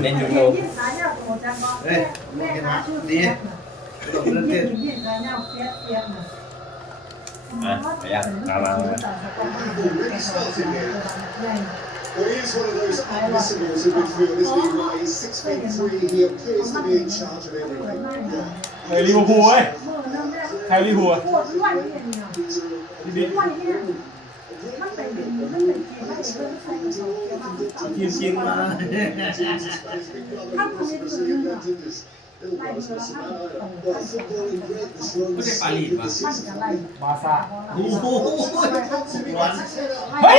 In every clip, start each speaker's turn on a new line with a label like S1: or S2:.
S1: เล่นอยู่โน
S2: เฮ้ยแม่มาดีตกเรื่องเต้น
S1: อะไปยังมามามา
S3: Well, he is one of those unmissables in midfield, isn't he? Right, he's six feet three. He appears to be in charge of everything. Yeah.
S4: ไทยลิเวอร์พูลเว้ยไทยลิเวอร์พูล
S3: He's a,
S4: พี่บิ๊ก
S2: กินกินมา
S3: his big brother, of course, was a young man, didn't he? Little brothers must have had, well, football in great this run.
S5: ไม่ใช่ปารีสป่ะ
S4: บาซ่า
S2: โอ้โหหวาน
S4: เฮ้ย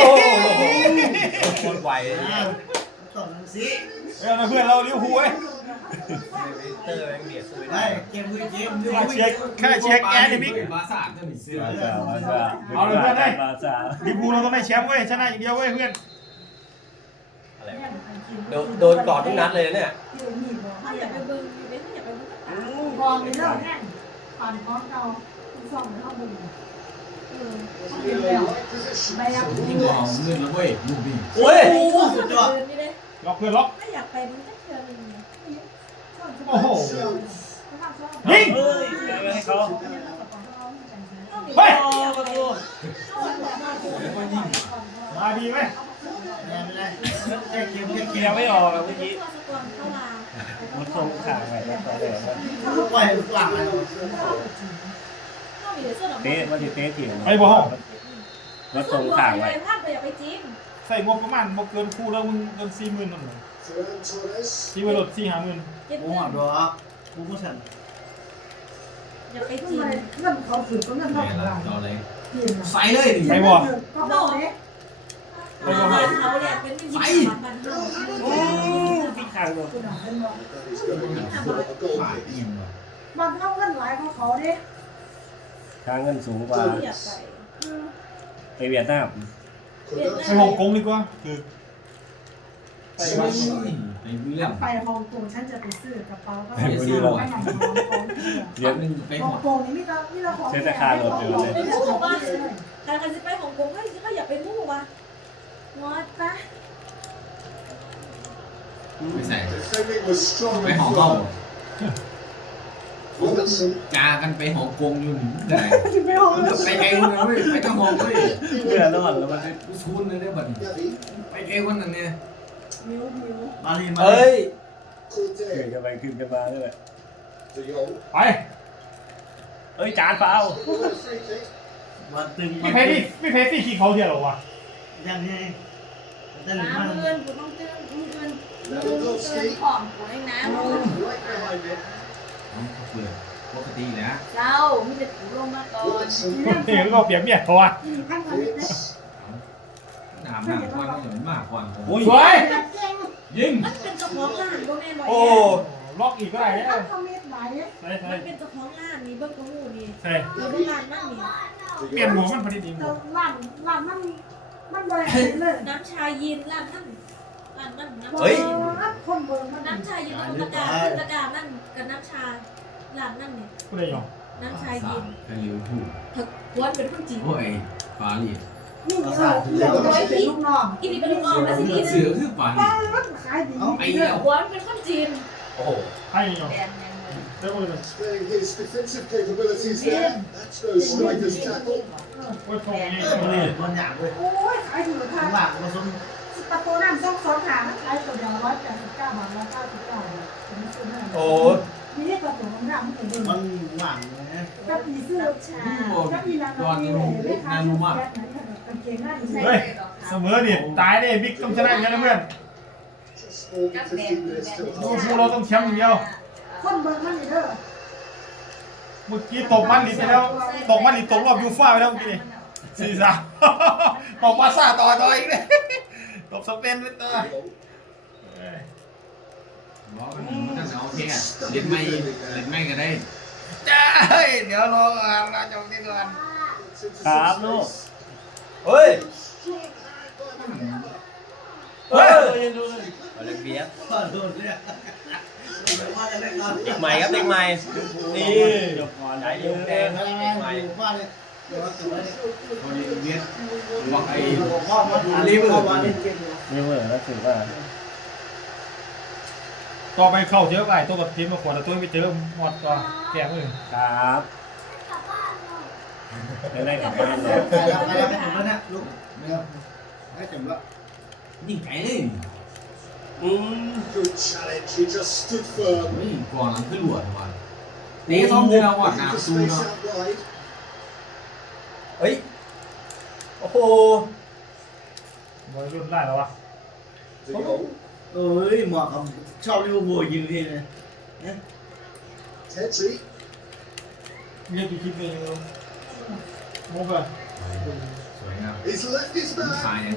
S1: โคตรไวเลยเนี่ย
S2: ต่อหนังสิ
S4: เอ้ยเพื่อนเราลิเวอร์พูลเว้ย
S1: เตอร์แม่งเบียดคุย
S2: ไป
S1: ได้
S2: เกมคุยเกมดู
S4: ค่า
S2: คุย
S4: เช็คค่าเช็คแอนนี่บิ๊ก
S5: บาซ่าก็มีเสื้อ
S4: เอาเลยเพื่อนได้ลิเวอร์พูลเราต้องได้แชมป์เว้ยชนะอย่างเดียวเว้ยเพื่อน
S1: อะไรวะโดนโดนกอดทุกนัดเลยเนี่ย
S6: ถ้าอยาไปเบิ่งอยู่ไม่อยากไปเบิ่ง
S7: กองในเรื่อน่นผ่านพร้อมเราสองเข้าบุญเออ
S3: In the right position.
S7: ไปรับ
S5: นี่ก็เอาเงินแล้วเว้ยลูกนี่
S1: โอ้ย
S7: โอ้สุดยอด
S6: นี่เลย
S4: ล็อกเพื่อนล็อก
S6: ถ้าอยากไปมันก็เชื่อเลย
S4: โอ้โห
S7: ยิ
S4: ยิง
S1: ให้เขา
S4: เฮ้ย
S1: ประตู
S4: มาดีไหม
S2: แย่ไม่ได้แค่เกมแค่เก
S1: เกีย
S2: ม
S1: ร์ไม่ออกเมื่อกี้
S6: ตันเข้ามา
S1: มันทรงขาไงแล้วตอนแรกว่า
S2: ปล่อยหลังเลย
S6: เข้าอยู่ในเสื้อดอก
S1: เตะมันจะเตะถิ่น
S4: ไอ้บ่ห้อง
S1: มันทรงขาไว้
S6: ภาพไปอยากไปจิ้ม
S4: ใส่งบประมาณบ่เกินคู่แล้วมึงเกินสี่หมื่นนั่นเลย ที่ไปลดสี่ห้าหมื่น
S6: เจ็บ
S2: โอ้โหดอกกูก็สั่น
S6: อยากไป
S7: ทำ
S6: จิ้
S7: ไม
S6: ม
S7: เงินเขาถือก็เงินเท่า
S5: แม่
S7: กับ
S5: ละ
S7: เรา
S5: จอเลย
S7: ทีม
S5: ใส่เลยดิ
S4: ไปบ่
S7: เขาบอกเลย
S6: บ้านเขาเนี่ยเป็นที่บ้านเขา
S1: โอ้พี่ขางเลย
S7: คุณหาเป็นบอก
S3: He's going in for a goal
S5: ผ่าน
S3: kick.
S5: เอียงว่ะ
S7: มันเท่าเงินหลายของเขาเด้
S1: ทางเงินสูงกว่า
S6: อยากไป
S1: ไปเวียดนาม
S4: ไปฮ่องกงดีกว่าคือ
S5: ไปเรื่อง
S7: ไปฮ่องกงฉันจะไปซื้อกระเป๋าก็ไปซื้อให้หนังของของ
S5: เดี๋ยวนึงไปห
S7: ฮ่อ
S5: องด
S7: กงนี่มีแต่มีแต่ของ
S1: เทศกาลรถอยู่เลย
S6: ไปมู่ว่าการกันจะไปของกงก็ก็อยากไปมู่ว่ะงอดปะ
S5: ไม่ใส่
S3: Defending was strong
S5: ไป
S3: in
S5: หองเกา
S3: front. Robertson.
S5: จากันไปหองกงอยู่หนึ่งได้
S7: ไปฮ่องกง
S5: ไปไกลวันนั้นเว้ยไปตั้งหองเว้ย
S1: เพื่อนรอดแล้วมัน
S5: กูชูนเลยได้บัด
S3: Gavi.
S5: ไปไกลวันนั้นเนี่ย
S6: มิวมิว
S2: มาลีมา
S1: เอ้ยขึ้น
S3: Corday.
S1: กันไปขึ้นกันมาด้วย
S3: De Jong.
S4: ไป
S1: เอ้ยจานเปล่า
S3: Free kick.
S2: วันตึง
S4: ไม่เพพี่ไม่เพพี่ขี่เขาเดียวหรอวะ
S2: ยังไงได้หรือ
S6: น้ำ
S2: ไม่
S6: เงินกูต้องเตือนมึงเตือนมึงเตือนผอมกูเองนะ
S3: Right behind it.
S5: เอาเปิดปกติแหละ
S6: เจ้ามีแต่กูลงมาก่อน
S3: Robertson.
S4: เห็นเราเปรียบเมียเขาวะ
S7: ท่านคนนี้
S3: Hits.
S5: น้ำหนักควันก็เหมือนมากควันผม
S4: สวย
S5: ยิง
S6: มันเป็นเจ้าของร้านโดแมนบอก
S1: โอ้
S4: ล็อกอีกก็ได้แล้ว
S7: ท่านเขาเม็ดไหล
S4: ใช่ใช่
S6: มันเป็นเจ้าของร้านมีเบิ้งกระหูนี่
S4: ใช่
S6: มีเบิ้งร้านนั่นนี่
S3: De
S4: เปลี่ยน
S3: Jong.
S4: หัวมันพอดีดี
S7: แต่ร้านร้านมันมันบริหารเลย
S6: น้ำชายินร้านนั่นร้านนั่นน้ำ
S1: เฮ้ย
S7: คนเบิ่งมัน
S6: น้ำชายินตะการตะการนั่นกับน้ำชาร้านนั่นเนี่ย
S4: ก็เลยยอม
S6: น้ำชายิน
S5: ไปลิเวอร์พูล
S6: ถักวันเป็นคนจีน
S5: โอ้ยปารีส
S7: นี่เออเรื่องน้อยเป็นลูกน้อง
S6: กินนี่เป็นลูกน้องแล้วสินี่
S5: เสือคือปารี
S7: ป้า
S5: ส
S7: มันขายดี
S5: ไอ้เหี้ย
S6: วันเป็นคนจีน
S1: โอ้โห
S4: ให้ยอมได้หมดเลย
S3: Displaying his defensive capabilities there. That's no striker's tackle.
S4: โอ้ยทองนี่
S2: คนนี้คนอยากเว้ย
S7: โอ้ยขายดีเหลือ
S2: ข้า
S7: ค่ะ
S2: งหลังผสม
S7: ตะโกนน้ำซอกสองหางขายตัวเดียวร้อยแปดสิบเก้าบาทร้อยเก้าสิบเก้าบาทผมซื้อให้
S1: โอ้
S7: มีเรียกประตูของน้ำมันเป็นเดือน
S2: มันหวังนะ
S7: ถ้าปีซื้อ
S6: น้ำชา
S7: ถ้าปีนั้นเรามีเลยไม่ขายแค่ไหน กางเกงหน้าดี
S4: เฮ้ยเสมอดิตายดิบิ๊กต้องชนะกันนะเพื่อน
S3: Just more than 15 minutes till
S4: ดู
S3: half.
S4: พวกเราต้องแชมป์อย่างเดียว
S7: คนเบิ่งมันนี่เด้อ
S4: เมื่อกี้ตกมันลิไปแล้ว ตกมันลิตกรอบยูฟ่าไปแล้วเมื่อกี้นี่สี่สามตกมาซาต่อต่ออีกเลยตกสเปนไปต่อ
S3: De Jong.
S4: เอ้ย
S5: บอกกันมันจะเอาแค่เล่นไม่เล่นไม่ก็ได้
S4: จ้าเฮ้ยเดี๋ยวรออ่านราชวงศ์นี่ก่อน
S3: Gets into
S1: ครับ
S3: some
S1: ลูก
S3: space.
S1: เฮ้ย
S3: Strong hand by Mangala.
S1: เฮ้ยยังดูเลยโอลิมเปียส
S2: ก็โดนเลยว่าจะเล่นก่อน
S1: เด็กใหม่ครับเด็กใหม่นี่ไหนยุงแดงครับเด็กใหม่
S2: ว่าเลยเดี๋ยวตัวนี้
S5: คนเวียดบอก
S2: ไไอ้อ้พ่อมาทานพ่อมาเล่นเกมอยู่
S1: ไม่เวอร์แล้วถือว่า
S4: ต่อไปเข้าเจอไอ้ตัวกับทีมมาขวดแต่ตัวไปเจอหมดต่อแก้มือ
S1: ครับ ได้กลับบ้านเลย
S2: ไปแล้วไปจบแล้วเนี่ยลูกเดี๋ยวได้จบแล้ว
S5: ยิงไกลเลย
S1: อืม
S3: Good challenge. He just stood firm.
S5: เฮ้ยก่อนหลังขึ้นหลวดว่ะเตะซ้อมเดือนวัดหนา
S3: Looking
S5: ประ
S3: for
S5: ตู
S3: space
S5: เนาะ
S3: out wide.
S1: เฮ้ย โอ้โห
S4: บอลรุ่นได้แล้ววะ
S3: De Jong.
S2: เอ้ยเหมาะกับชอบลิเวอร์พูลยิงทีเลย
S3: Tetri.
S4: เรียกกี่คลิปเอง มุกอะ
S5: สวยงาม
S3: He's left his
S5: สาย
S3: man.
S5: เนี่ย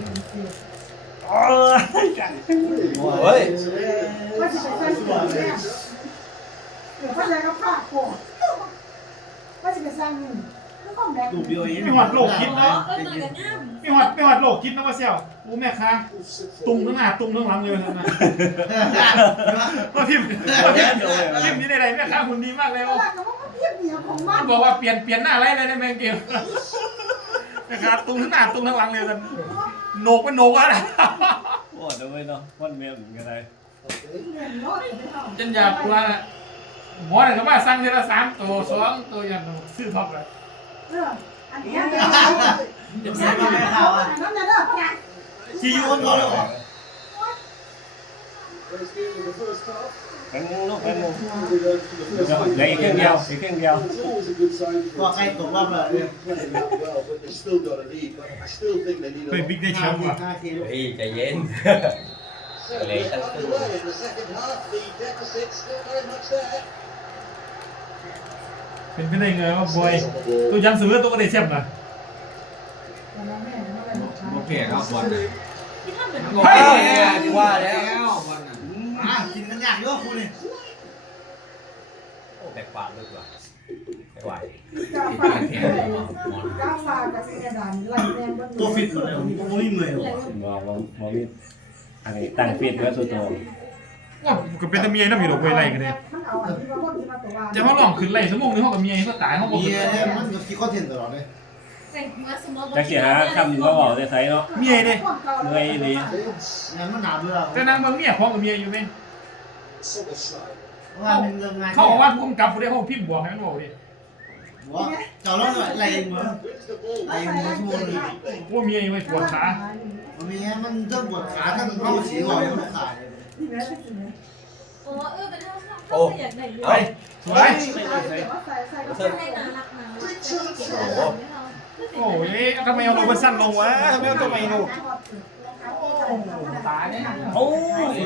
S1: เฮ้ย
S7: ว่าจะไปสร้างเสียงเนี่ยเดี๋ยวเข้าใจก็พลาดโกรธว่าจะไปสร้างนี่แล้วก็แบก
S2: ลูกเดียวเอง
S6: อ๋อเออหน่อยกันง่าม
S4: ไม่หอดไม่หอดโลกคิดนะว่าเสี่ยวอู้แม่ค้าตุงทั้งหน้าตุงทั้งหลังเลยนะว่าพิมพ์พิมพ์นี่ในแม่ค้าหุ่นดีมากเลย
S7: ต
S4: โอ้
S7: ลาดก็ว่า เพียบเหนียวของมั
S4: มันนบอกว่าเปลี่ยนเปลี่ยนหน้าไรเลยในแมงเกมนะครับตุงทั้งหน้าตุงทั้งหลังเลยกันโหนกเป็นโหนกอะไร
S1: โอ้ดูไว้เนาะวันเมียเหมือนกันเลย
S7: เหนียวรอดไม่เอา
S4: จนอยากกลัวนะหมอเนี่ยเขาว่าสั่งทีละสามตัวสองตัวอย่างซื้อท็อปเลย
S7: เอออันนี้อันนี้
S2: จะใส่มาให้เขาอะ
S7: นั่นน่ะเด้อเนี่ย
S2: จีโยนเขาเลยเหรอ
S3: First game of the first half.
S1: เป็นลูกเป็นลูก
S3: We learned from the
S1: เหลื
S3: first
S1: อ
S3: half.
S1: อีกครึ่งเดียวอีกครึ่งเดียว
S3: It's always a good sign for
S2: ว่า
S3: a
S2: ใคร
S3: team.
S2: ตกรอบเลยเนี่ย
S3: Playing that well, but they've still got a lead. But I still think they need a
S4: เฮ้ย
S3: lot
S4: บิ๊กได้แช
S2: ห้าม
S4: ป์
S2: ที
S4: ว่ะ
S2: ห้าทีลูก
S1: เฮ้ยใจเย็น
S3: Celebrate underway in the second half. The deficit still very much there.
S4: เป็นไปได้ไงว่าบอย
S3: Stays on the ball.
S4: ตัวยันซื้อตัวก็ได้แชมป์นะ
S5: โอเคครับ
S6: มือน
S5: โอเคว่าแล้วบอลน่ะ
S2: อะกินกันยากเยอะคุณนี่
S1: โอ้แบกปากลึกว่ะไม่ไหว
S7: กาฝากกาฝากกับกระดานไหลแรงบน
S2: ตัวฟิตหมดเลยผมไม่เหนื่อยหรอก
S1: มองมองมองมีอันนี้ตั้งฟิตแล้วตัวโต
S4: ว่าก็เป็นตะเมียน้ำมีดอกเวยไรกันเลย
S7: มันเอาอันที่ว่าคนที่มาตัวว่า
S4: จะเขาลองขึ้นไรสมองนึงเขากับเมียเขาตายเขาบอก
S2: มีเนี่ยมันก็คิดคอนเทนต์ตลอดเลย
S1: จักเสียหาคำก็บอกจะใช้เนาะ
S4: เมียเนี่ย
S1: เหนื่อยดี
S3: Vince
S2: งานมันหนาเบื่อ
S4: แต่นางเมืองเมียพร้อมกับเมียอยู่ไหม
S3: Soboslai.
S2: ว่ามันเรื่องงาน
S4: เขาบอกว่าพุ่มกับผู้ใดเขาพิมพ์บอกให้มันบอกดิ
S2: ว่าเจ้าร้องอะไรเหมือน
S3: Wins the ball.
S2: อะไรเหมือนชั่วโมงนึง
S4: ว่าเมียยังไม่ปวดขา
S2: มันมีมันเริ่มปวดขาทั้งเข้าสีก่อนยังไม่ขาด
S7: ที่แม่ที่สุดเนี่ย
S6: โอ้เออเป็นถ้าถ้าอยากได้
S4: ไปสวย
S7: ใส่ใส่ใส่ก็
S6: ใช่
S7: ใส่
S6: น่ารักมา
S4: โอ้ยทำไมเอาโรเบอร์สันลงวะทำไมเอาตัวใหม่ลง
S7: ตายเนี่ย
S1: โอ้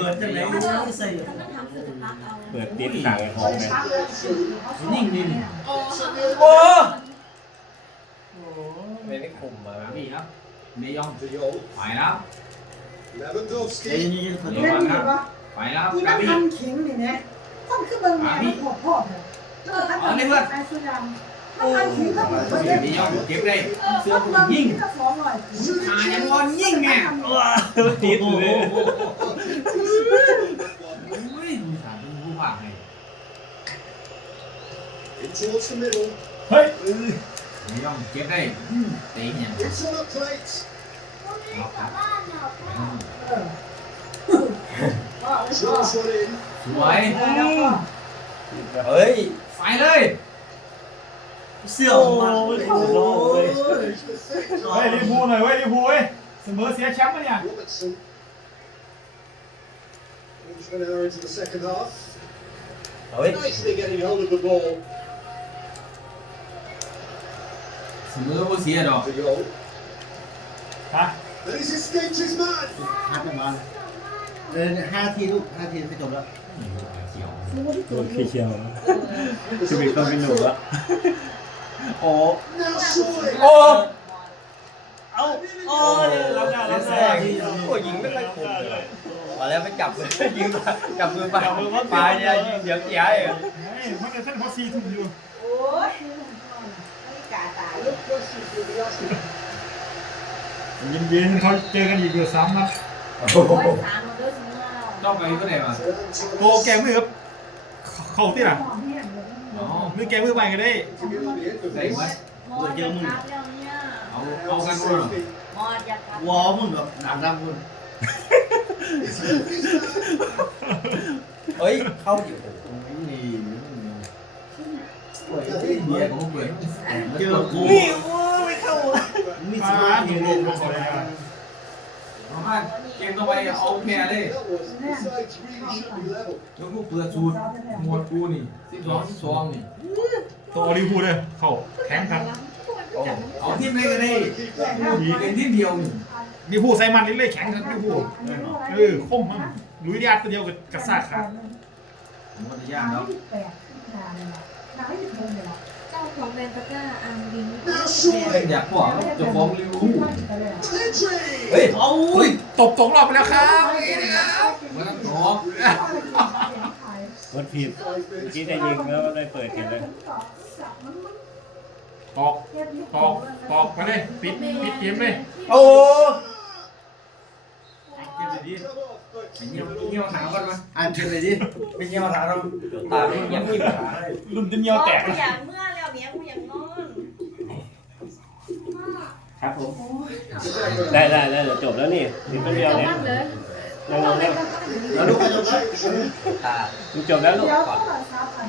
S2: เปิดจะไหนไม่ใส่
S6: ถ้าต้องทำสื่อพักเอา
S1: เปิดติดขางของเลย
S2: นิ่งนิ่ง
S6: โอ้
S1: โอ้ไม่ได้คุมมา
S5: นี่ครับเมยอง
S3: De Jong.
S5: ไปแล้ว
S2: ใจ
S3: Lewandowski.
S2: เย็นๆ
S7: เล่นดีป่ะ
S5: ไปแล้ว
S7: ที่
S5: กา
S7: นั่ง
S5: บี้
S7: ทำขิงนี่เนี่ยต้องขึ้นเบิ้งแม่มันปวดพ่อเลยเออถ้าเกิดไอ้สุดามันทำขิงก็ เหมือนเล่น
S5: เมยองเก็บได้
S7: เสื้อผมยิ่งก็สองร้อย
S5: ขายังบอลยิงไง
S1: ติดเลย
S5: อุ้ยมีสามเป็นผู้ผ่าให้
S3: In towards the middle.
S4: เฮ้ย
S5: เมยองเก็บได้เตะเนี่ย
S3: It's on a plate.
S5: ล็อกครับ
S3: Draws one in.
S5: สวย
S1: เฮ้ย
S5: ไปเลย
S2: เสื้อของมันโอ้ย
S3: Reach the six.
S4: เฮ้ยรีพูหน่อยเว้ยรีพูเว้ยเสมอเสียแชมป์ปะเนี่ย
S3: Robertson. Moves an hour into the second half.
S1: เฮ้ย
S3: Nicely getting hold of the ball.
S5: เสมอผู้เสียดอก
S3: De Jong.
S4: ฮะ
S3: And he's escaped his man.
S2: ฮัทมาเออห้าทีลูกห้าทีไปจบแล้ว
S5: เขียว
S1: ตัวขี้เชียว
S3: There's
S1: ชีวิต
S3: only
S1: ต้องเป็นหนู
S3: back
S1: ละ โอ้
S3: Now surely.
S1: โอ้เอาโอ้ยรับได้รับได้โอ้ยิงไม่ค่อยคมเลยมาแล้วไปจับมือยิงมาจับมือไปปลายเนี่ยยิงเดี๋ยวเสียเอง
S4: เฮ้ยมันจะเส้นพอซีทุ่มอยู่
S7: โอ้ยไม่กล้าตาย
S3: No questions will be asked.
S4: เย็นๆเขาเจอกันอีกเดือนสามนัด
S1: โอ้โห
S6: โอ้ยสามเราด้วยสิเรา
S5: ต้องไปก็ได้มา
S4: โกแกมือครับ เข้าที่ไหน
S7: หอม เหี้ยเลย
S5: อ๋อ
S4: มือแกมือไปก็ได้
S3: To get on the end of
S5: ได้
S3: this.
S5: ไหม
S6: มอดอยากกลับแล้วเนี่ย
S5: เอา
S3: Now
S5: เอากัน
S3: to
S5: ด้วย
S3: safety.
S6: มอดอยากกลับ
S2: วอลมึงแบบหนังดำคุณ
S3: He's left his man.
S1: เอฮ้ย เข้าอยู่
S5: นี่เบียร์ของเปิด
S2: เจอกู
S1: นี่โอ้ไม่เข้า
S2: มีสมาธิเล่นมา
S5: เอามาเกมต่อไปเอาแพ้เลย
S3: That was the sides really should be level.
S5: ยกลูกเปิดสูตรหมวดกูนี่สิบสองสิบสองนี่
S4: ตัวโอลิฟูเลยเข้าแข็งครับ
S5: เอาทีมไหนก็ได้เป็นทีมเดียวนี่
S4: ดิฟูใส่มันเรื่อยๆแข็งครับดิฟูเออคมมั้งลุยดิอาร์ตตัวเดียวกับกระซากครับ
S5: มันจะยากเนาะ
S6: ของแบนตะกร้าอังบิง
S3: Now surely,
S5: อยากบอกเจ้าของลิเวอร์พูล
S1: เฮ้ยเอาเฮ้ย
S4: ตบตกรอบไปแล้วครับนี่นะครับ
S5: มันต้องตอก
S8: กดผิดเมื่อกี้จะยิงแล้วได้เปิดเห็นเลย
S4: ตอกตอกตอกไปเลยปิดปิดเกมเลย
S1: โอ้
S5: เก็บดี
S3: Come off, but
S5: เงี้ยวเงี้ยวหาก่อนมา
S2: อ่านเชิญเลยดิ
S1: ไม่ใช่มาถาเราตาไม่ยังคิดหา
S4: รุ่นจะเหนียวแตก
S6: กูอยากเมื่อ แล้วเนี้ยกูอยากนอน
S8: ครับผม ได้ได้ได้เดี๋ยวจบแล้วนี่ถึงคนเดียวเนี่ย
S6: นั่งเลย
S8: ยังลงแล้ว
S2: แล้วลูกจะได้
S1: ตา
S8: มันจบแล้วลูก
S7: เดี๋ยว
S1: ก่อน
S7: ก็สามพัน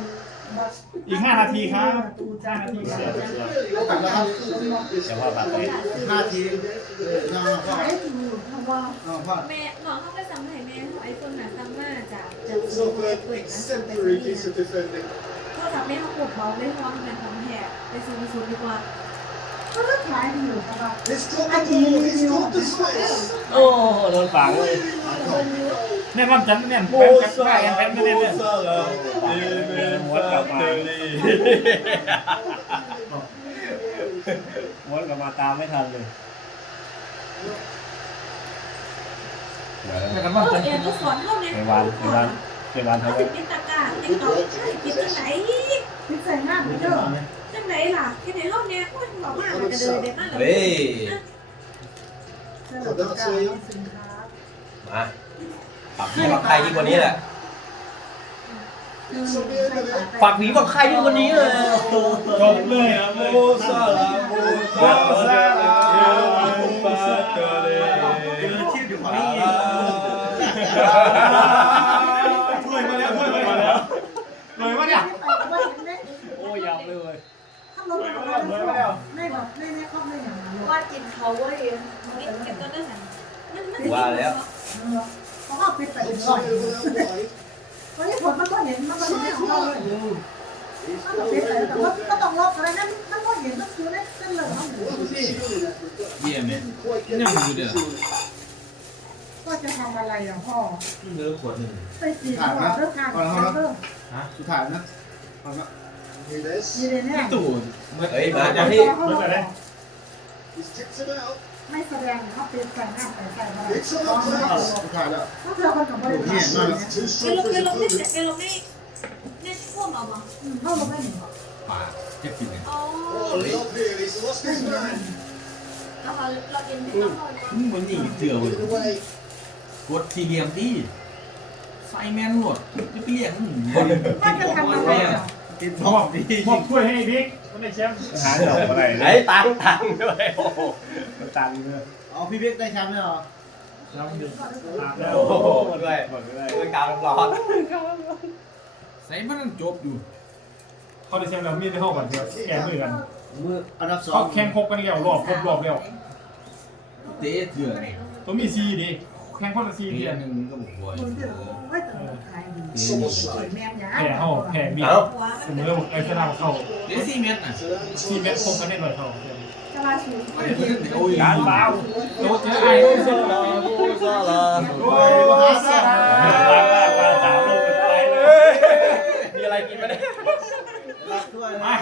S4: อีก5นาทีครับห้านาทีครับ
S2: กลับแล้วครับ
S8: เดี๋ยวพ่ากไป
S2: ห้าทีน้องพ่อ
S7: ขายถูกเพราะว่า
S2: น้อ
S6: แม่น้องเขาไปสั่งให้แม่ไอโฟนหนาซัมมาจากจะ
S3: it's of an exemplary piece of defending.
S6: โท รศัพท์แม่เขาปวดเบาเลยเพราะว่ามันเป็นของแถบไปซื้อมาซื้อดีกว่า
S7: ก็เลิกขายดีอยู่เพราะว่า
S3: He's got the ball, he's got the space.
S8: โอ้โดนฝังเลย
S4: แน่นอนจันแน่น
S1: โม
S4: แป้นกับ
S1: ซา
S4: แป้นแป้นไม่ได้เนี่ย
S1: โมซาลาเอเมนฟาเตอรี
S8: ม้วนกลับมาตามไม่ทันเลย
S4: แน่น
S6: เอ
S4: อน
S6: อ
S4: จัน
S6: เอ็นก็สอนเท่านี้
S8: ไปวานไปวาน ไปวาน
S6: เขา
S8: ทำไว้
S6: ติดปิดตะกร้าติดต่อปิดจังไหน
S7: พิเศษงาไม่เด้อ
S6: จังไหนล่ะที่ไหนห้องเนี้ยโอ้ยบอกมากมันจะเดินเด็ดมากเลย
S1: เฮ้ย
S7: เสื้อตัวกลางสินค้า
S1: มาปากผีปากใครยิ่งกว่านี้แหละ
S3: It's on the end of it.
S1: ปากผีปากใครยิ่งกว่านี้เลย
S4: จบเลยครับ
S1: โมซาลาโมซาลา
S8: โอ้ยาวเลย
S7: ถ้าลงมาแล้วไม่บอกไม่ไม่เข้าไม่อย่างนั้น
S6: ว่ากินเขาเว้ยนี่กินก็ได้สั่งมันมัน
S1: ว่าแล้ว
S7: เพราะว่าปิดไปเป็นร้อย
S3: Inside of out wide.
S7: วันนี้ผลมันก็เห็นมันก็ไม่ของเราเลยมันก็ปิดไปแต่ว่าก็ต้องลบอะไรนั่นมันก็เห็นมันคือเส้นเลยมัน
S3: Well, it was surely that, but that
S5: เบียร์แม่
S3: didn't quite get
S5: No,
S3: the
S5: you don't.
S3: to it.
S7: ก็จะทำอะไรอะพ่อ
S5: เนื้อขวดหนึ่ง
S7: ไปสีหัวเรื่องการเรื่อง
S2: สุดท้ายนะเอาละ
S3: Jimenez.
S7: ยีเรเนี่ย
S5: ตู่
S1: เฮ้ยมาจากที่
S3: He's tipped him out.
S7: ไม่แสดงเขาเป็นแฟนหน้าแฟนแฟนมา
S3: It's on the plate.
S2: สุดท้ายแล้ว
S7: ถ้าเธอคนกับบริษัท
S3: It's too
S6: เกล
S3: strong
S6: ง
S3: for
S6: เก
S3: his
S6: ลงนี่
S3: opponent.
S6: เกลงนี่นี่ท่วมเอาบ่
S7: เข้าลงไม่หนึ่ง
S5: ป่าเจ็บกินเลย
S6: อ๋อ
S3: Oh, not really. He's lost his man.
S6: แล้วเราเรากินไม่ต้องเลย
S5: มึงบนนี่เจือเว้ย
S3: Put it away.
S5: กดสี่เหลี่ยมดิใส่แมนหมดจะไปเรียกมึง
S7: มันจะทำอะไรอะ
S2: ติดพร้อมดี
S4: มอบถ้วยให้บิ๊กมันได้แชมป์
S8: หาดอกอะไร
S1: ไหนตังตังด้วยโอ้โห
S8: ตังค์เลย
S2: เอาพี่เบ๊กได้แชมป์ไหมเหรอ
S4: จำดึกอาบแล้ว
S1: โอ้โหด้วย
S8: หมดเลย
S1: ด้วยการร้อน
S5: ใส่มันจบอยู่
S4: เขาได้แชมป์แล้วมีในห้องก่อนเดี๋ยวแกมือกัน
S2: มืออันดับสอ
S4: เขา
S2: ง
S4: แข่งครบกันแล้วรอบครบรอบแล้ว
S5: เตะเถื่อน
S4: ตัวมีซีดิ แข่งคนละสี่
S5: เห
S4: รี
S5: ย
S4: ญ
S5: นึงก็บอกว่
S7: นึ่เราขายสมุทรสายแม่ยา
S4: แข่เข้าแข่
S6: บีบ
S4: เส
S6: มอ
S4: บอกไอ้ชนะเขา
S5: เดี๋ยวสี่เมตรน่ะ
S4: สี่เมตรคงกันได้หน่อยเท่า
S7: จ
S8: การบ้า
S4: โดนโอ้ย
S1: โอ้ยซกไมีอะไร
S2: กินไหมเนี่ย